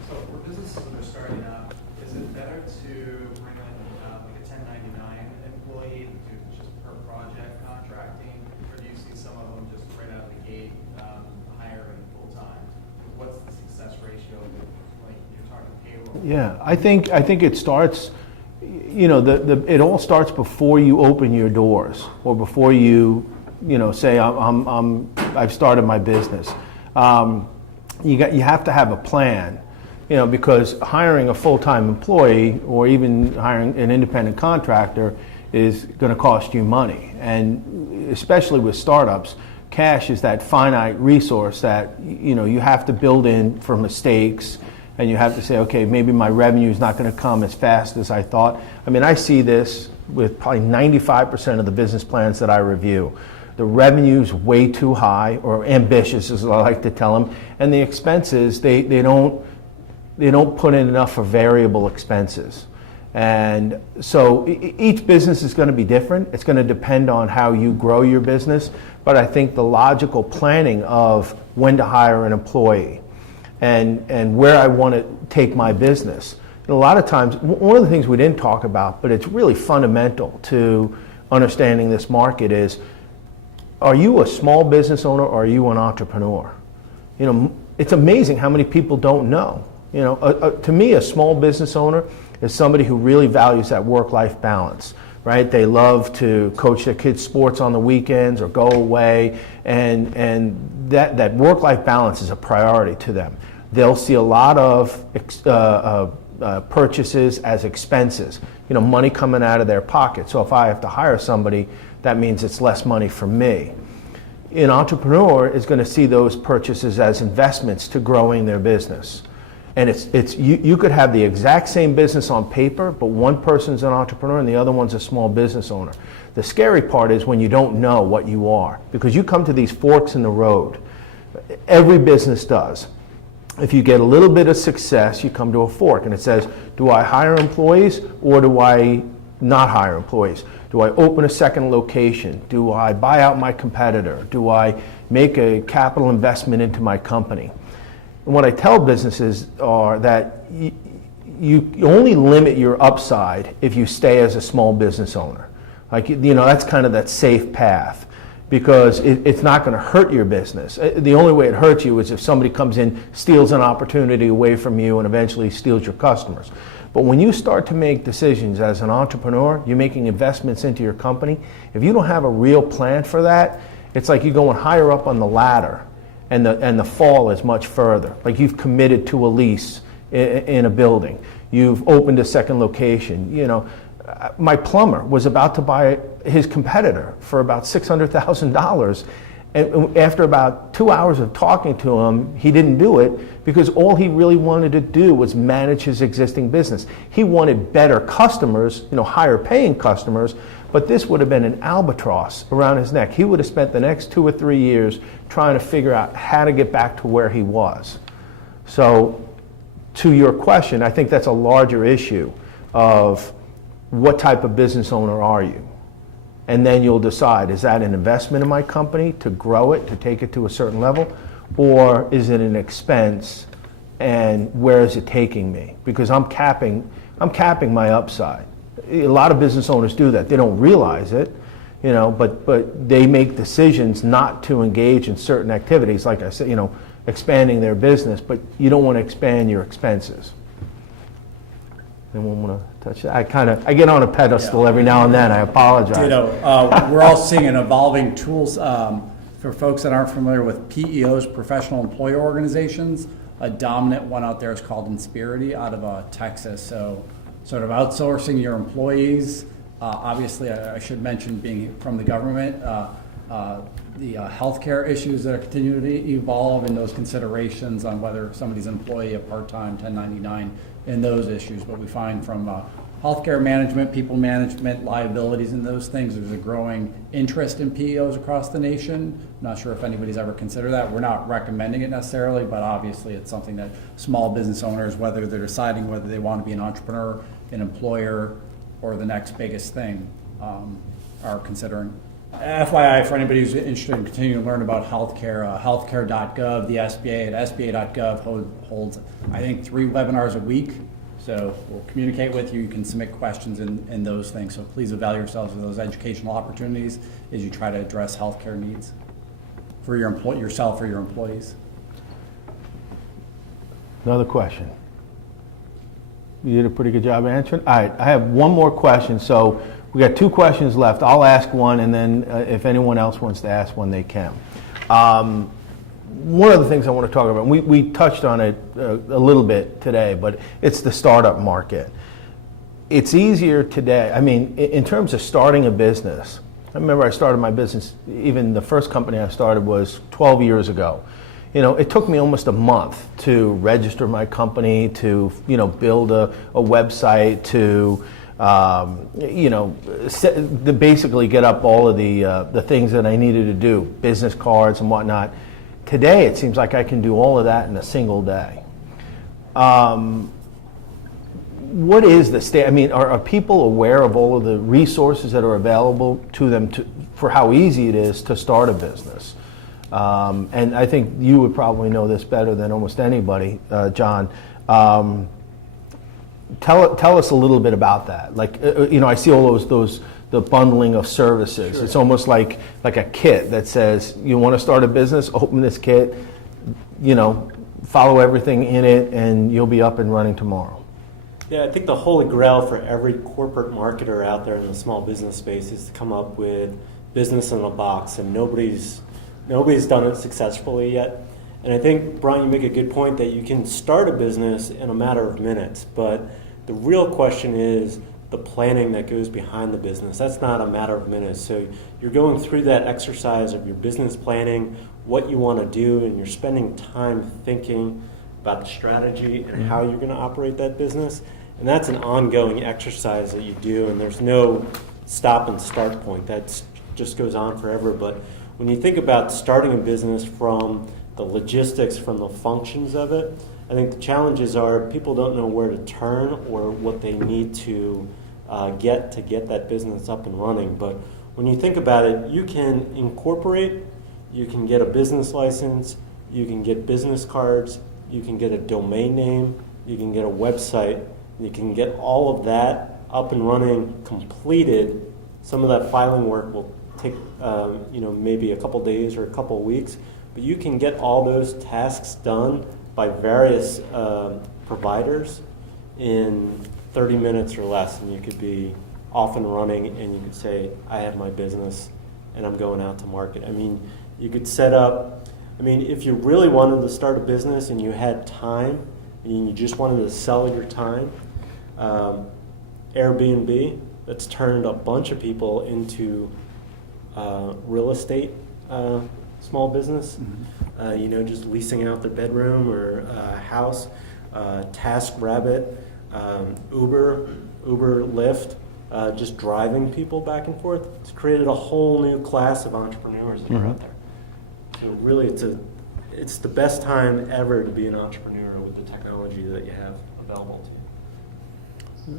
So for businesses that are starting up, is it better to bring in like a 1099 employee to do just per project contracting, or do you see some of them just right out of the gate hiring full time? What's the success ratio? Like you're talking payroll. Yeah, I think it starts. You know, it all starts before you open your doors or before you say I've started my business. You have to have a plan, because hiring a full-time employee or even hiring an independent contractor is going to cost you money, and especially with startups, Cash is that finite resource that you have to build in for mistakes, and you have to say, okay, maybe my revenue is not going to come as fast as I thought. I mean, I see this with probably 95% of the business plans that I review. The revenue's way too high, or ambitious, as I like to tell them, and the expenses, they don't put in enough for variable expenses. And so each business is going to be different. It's going to depend on how you grow your business. But I think the logical planning of when to hire an employee and where I want to take my business. And a lot of times, one of the things we didn't talk about, but it's really fundamental to understanding this market is, are you a small business owner or are you an entrepreneur? It's amazing how many people don't know. To me, a small business owner is somebody who really values that work-life balance, right? They love to coach their kids' sports on the weekends or go away, and that work-life balance is a priority to them. They'll see a lot of purchases as expenses, money coming out of their pocket. So if I have to hire somebody, that means it's less money for me. An entrepreneur is going to see those purchases as investments to growing their business. And you could have the exact same business on paper, but one person's an entrepreneur and the other one's a small business owner. The scary part is when you don't know what you are, because you come to these forks in the road. Every business does. If you get a little bit of success, you come to a fork and it says, do I hire employees or do I not hire employees? Do I open a second location? Do I buy out my competitor? Do I make a capital investment into my company? And what I tell businesses are that you only limit your upside if you stay as a small business owner. That's kind of that safe path, because it's not going to hurt your business. The only way it hurts you is if somebody comes in, steals an opportunity away from you, and eventually steals your customers. But when you start to make decisions as an entrepreneur, you're making investments into your company. If you don't have a real plan for that, it's like you're going higher up on the ladder, and the fall is much further. Like you've committed to a lease in a building. You've opened a second location. My plumber was about to buy his competitor for about $600,000. And after about 2 hours of talking to him, he didn't do it because all he really wanted to do was manage his existing business. He wanted better customers, higher paying customers, but this would have been an albatross around his neck. He would have spent the next 2 or 3 years trying to figure out how to get back to where he was. So to your question, I think that's a larger issue of what type of business owner are you? And then you'll decide, is that an investment in my company to grow it, to take it to a certain level, or is it an expense and where is it taking me? Because I'm capping my upside. A lot of business owners do that. They don't realize it, but they make decisions not to engage in certain activities, like I said, expanding their business, but you don't want to expand your expenses. Anyone want to touch that? I get on a pedestal every now and then. I apologize. We're all seeing an evolving tools. For folks that aren't familiar with PEOs, professional employer organizations, a dominant one out there is called Insperity out of Texas. So sort of outsourcing your employees. Obviously, I should mention being from the government, the healthcare issues that are continuing to evolve in those considerations on whether somebody's an employee, a part-time, 1099, and those issues. But we find from healthcare management, people management, liabilities, and those things, there's a growing interest in PEOs across the nation. I'm not sure if anybody's ever considered that. We're not recommending it necessarily, but obviously it's something that small business owners, whether they're deciding whether they want to be an entrepreneur, an employer, or the next biggest thing, are considering. FYI, for anybody who's interested in continuing to learn about healthcare, healthcare.gov, the SBA at sba.gov holds, I think, 3 webinars a week. So we'll communicate with you. You can submit questions in those things. So please avail yourselves of those educational opportunities as you try to address healthcare needs for yourself or your employees. Another question. You did a pretty good job answering. All right, I have one more question. So we got 2 questions left. I'll ask one, and then if anyone else wants to ask one, they can. One of the things I want to talk about, we touched on it a little bit today, but it's the startup market. It's easier today. I mean, in terms of starting a business, I remember I started my business, even the first company I started was 12 years ago. It took me almost a month to register my company, to, build a website, to, to basically get up all of the things that I needed to do, business cards and whatnot. Today, it seems like I can do all of that in a single day. What is the state? I mean, are people aware of all of the resources that are available to them for how easy it is to start a business? And I think you would probably know this better than almost anybody, John. Tell us a little bit about that. Like, I see all the bundling of services. Sure. It's almost like a kit that says, you want to start a business, open this kit, follow everything in it, and you'll be up and running tomorrow. Yeah, I think the Holy Grail for every corporate marketer out there in the small business space is to come up with business in a box, and nobody's done it successfully yet. And I think, Brian, you make a good point that you can start a business in a matter of minutes, but the real question is the planning that goes behind the business. That's not a matter of minutes. So you're going through that exercise of your business planning, what you want to do, and you're spending time thinking about the strategy and how you're going to operate that business. And that's an ongoing exercise that you do, and there's no stop and start point. That just goes on forever. But when you think about starting a business, from the logistics, from the functions of it, I think the challenges are people don't know where to turn or what they need to get that business up and running. But when you think about it, you can incorporate, you can get a business license, you can get business cards, you can get a domain name, you can get a website, you can get all of that up and running, completed. Some of that filing work will take maybe a couple days or a couple weeks, but you can get all those tasks done by various providers in 30 minutes or less, and you could be off and running, and you could say, I have my business and I'm going out to market. I mean, you could set up, if you really wanted to start a business and you had time and you just wanted to sell your time, Airbnb, that's turned a bunch of people into real estate small business, just leasing out their bedroom or house. TaskRabbit, Uber, Lyft, just driving people back and forth. It's created a whole new class of entrepreneurs that are out there. So really, it's the best time ever to be an entrepreneur with the technology that you have available to you.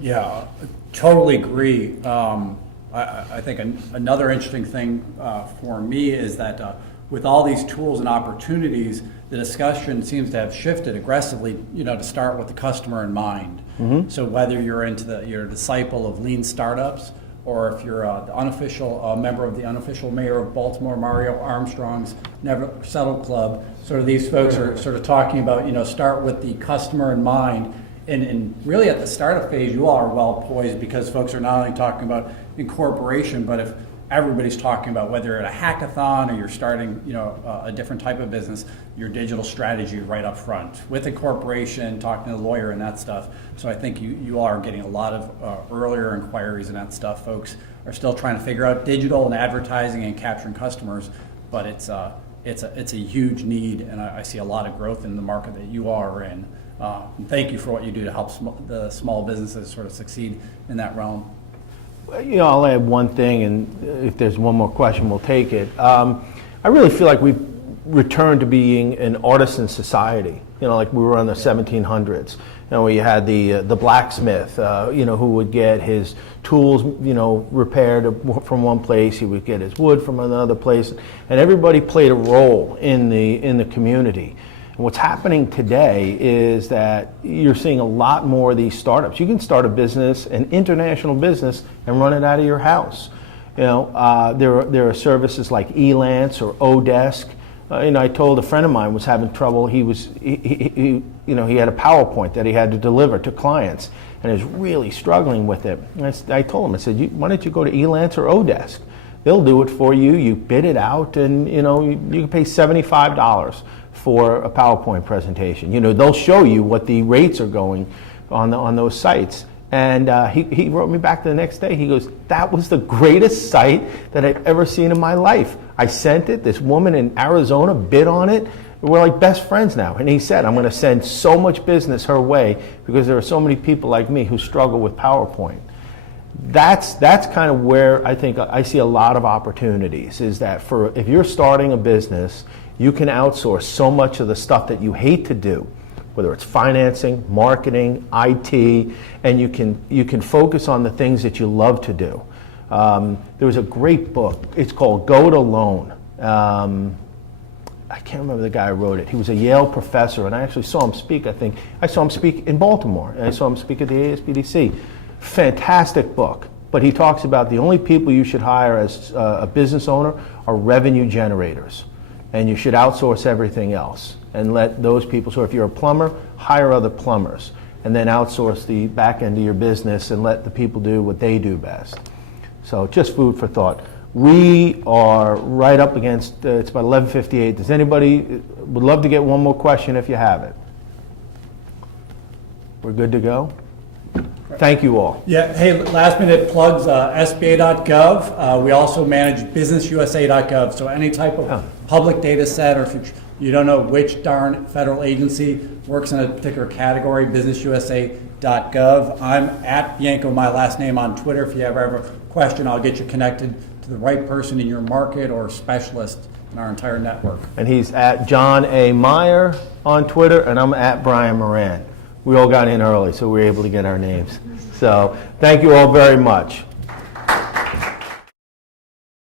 Yeah, totally agree. I think another interesting thing for me is that with all these tools and opportunities, the discussion seems to have shifted aggressively, to start with the customer in mind. Mm-hmm. So whether you're you're a disciple of lean startups, or if you're the unofficial member of the unofficial mayor of Baltimore, Mario Armstrong's Never Settle Club, sort of these folks are sort of talking about, start with the customer in mind. And really at the startup phase, you all are well poised, because folks are not only talking about incorporation, but if everybody's talking about whether you're at a hackathon or you're starting, a different type of business, your digital strategy right up front with incorporation, talking to the lawyer and that stuff. So I think you all are getting a lot of earlier inquiries and that stuff. Folks are still trying to figure out digital and advertising and capturing customers, but it's a huge need, and I see a lot of growth in the market that you all are in. And thank you for what you do to help the small businesses sort of succeed in that realm. I'll add one thing, and if there's one more question, we'll take it. I really feel like we've returned to being an artisan society, like we were in the 1700s. We had the blacksmith, who would get his tools, repaired from one place. He would get his wood from another place, and everybody played a role in the community. And what's happening today is that you're seeing a lot more of these startups. You can start a business, an international business, and run it out of your house. There are services like Elance or Odesk. I told a friend of mine was having trouble. He had a PowerPoint that he had to deliver to clients, and is really struggling with it. And I told him, I said, why don't you go to Elance or Odesk? They'll do it for you. You bid it out, and you can pay $75 for a PowerPoint presentation. They'll show you what the rates are going on those sites. And he wrote me back the next day. He goes, that was the greatest site that I've ever seen in my life. I sent it. This woman in Arizona bid on it. We're like best friends now. And he said, I'm going to send so much business her way because there are so many people like me who struggle with PowerPoint. That's kind of where I think I see a lot of opportunities, is that if you're starting a business, you can outsource so much of the stuff that you hate to do, whether it's financing, marketing, IT, and you can focus on the things that you love to do. There was a great book. It's called Go It Alone. I can't remember the guy who wrote it. He was a Yale professor, and I actually saw him speak. I saw him speak in Baltimore, and I saw him speak at the ASPDC. Fantastic book. But he talks about the only people you should hire as a business owner are revenue generators, and you should outsource everything else and let those people. So if you're a plumber, hire other plumbers, and then outsource the back end of your business and let the people do what they do best. So just food for thought. We are right up against, it's about 11:58. Does anybody, would love to get one more question if you have it. We're good to go? Thank you all. Yeah, hey, last minute plugs, SBA.gov. We also manage BusinessUSA.gov. So any type of public data set, or if you don't know which darn federal agency works in a particular category, BusinessUSA.gov. I'm at Bienko, my last name, on Twitter. If you ever have a question, I'll get you connected to the right person in your market or specialist in our entire network. And he's at John A. Meyer on Twitter, and I'm at Brian Moran. We all got in early, so we were able to get our names. So thank you all very much.